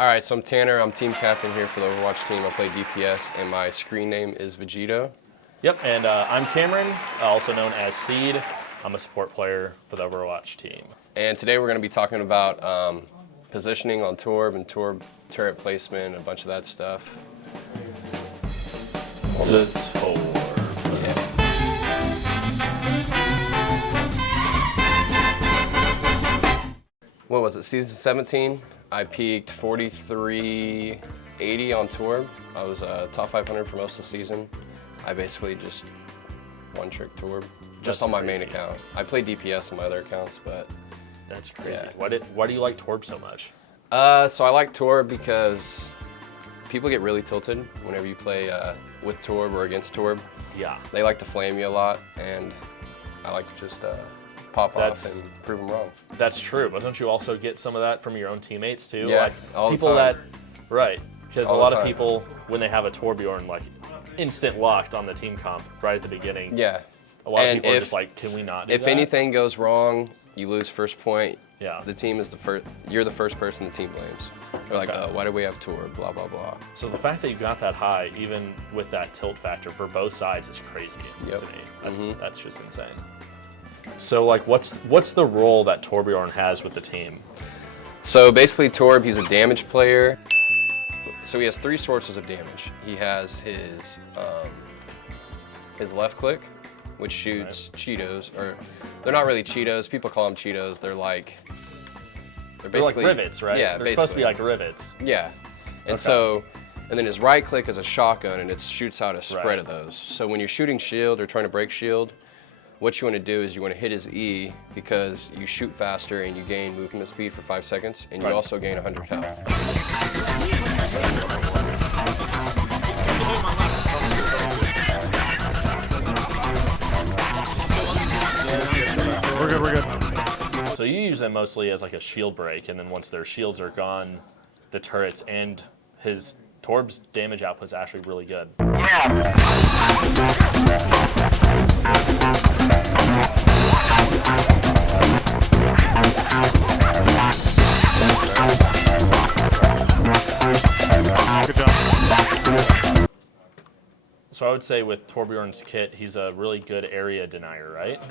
All right, so I'm Tanner. I'm team captain here for the Overwatch team. I play DPS, and my screen name is Vegeto. Yep, and I'm Cameron, also known as Seed. I'm a support player for the Overwatch team. And today we're going to be talking about positioning on Torb and Torb turret placement, a bunch of that stuff. The Torb. What was it, season 17? I peaked 4380 on Torb. I was top 500 for most of the season. I basically just one-trick Torb, just on my main account. I play DPS on my other accounts, but that's crazy. Yeah. Why do you like Torb so much? So I like Torb because people get really tilted whenever you play with Torb or against Torb. Yeah. They like to flame you a lot, and I like to just pop off and prove them wrong. That's true, but don't you also get some of that from your own teammates too? Yeah, like all the people time. Right, because a All the lot of time. people, when they have a Torbjorn, like instant locked on the team comp right at the beginning. Yeah. A lot of And people are if- just like, can we not do If that? anything goes wrong, you lose first point. Yeah. The team is the first. You're the first person the team blames. They're like, Okay. oh, why do we have Torb? Blah blah blah. So the fact that you got that high, even with that tilt factor for both sides, is crazy Yep. to me. That's just insane. So like, what's the role that Torbjorn has with the team? So basically, Torb, he's a damage player. So he has three sources of damage. He has his left click, which shoots Cheetos, or they're not really Cheetos. People call them Cheetos. They're basically like rivets, right? Yeah, They're basically. supposed to be like rivets. Yeah, and Okay. and then his right click is a shotgun, and it shoots out a spread Right. of those. So when you're shooting shield or trying to break shield, what you want to do is you want to hit his E because you shoot faster and you gain movement speed for 5 seconds, and you Right. also gain 100 health. We're good. So you use them mostly as like a shield break, and then once their shields are gone, the turrets and his Torb's damage output is actually really good. Good job. So I would say with Torbjorn's kit, he's a really good area denier, right?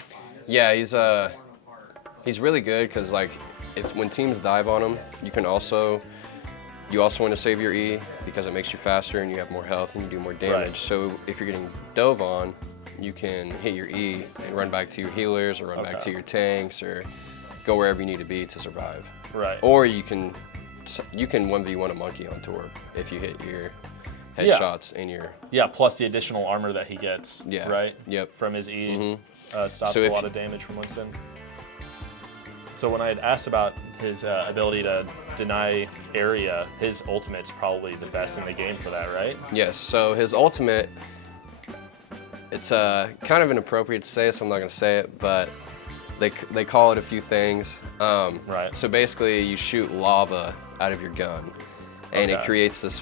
Yeah, he's really good because like when teams dive on him, you also want to save your E because it makes you faster and you have more health and you do more damage. Right. So if you're getting dove on, you can hit your E and run back to your healers or run back to your tanks or go wherever you need to be to survive. Right. Or you can 1v1 a monkey on Torb if you hit your headshots and your Yeah, plus the additional armor that he gets, Yeah. right? Yep. From his E, stops So a if- lot of damage from Winston. So when I had asked about his ability to deny area, his ultimate's probably the best in the game for that, right? Yes, so his ultimate, it's kind of inappropriate to say, so I'm not going to say it, but they call it a few things. Right. So basically, you shoot lava out of your gun, and it Okay. creates this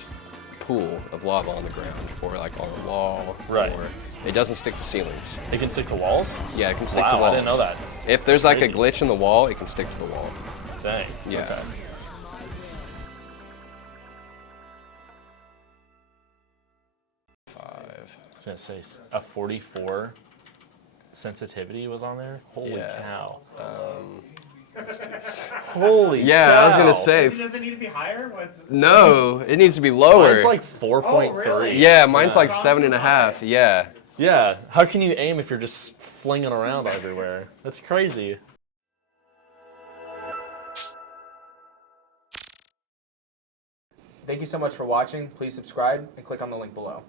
pool of lava on the ground, or like on the wall. Right. Or it doesn't stick to ceilings. It can stick to walls? Yeah, it can stick Wow, to walls. I didn't know that. If there's like a crazy. glitch in the wall, it can stick to the wall. Dang. Yeah. Okay. I was gonna say a 44 sensitivity was on there. Holy Yeah. cow! Holy Yeah, cow. I was gonna say. Does it need to be higher? No, it needs to be lower. Mine's like 4.3. really? Yeah, mine's Yeah. like 7.5. Yeah. Yeah. How can you aim if you're just flinging around everywhere? That's crazy. Thank you so much for watching. Please subscribe and click on the link below.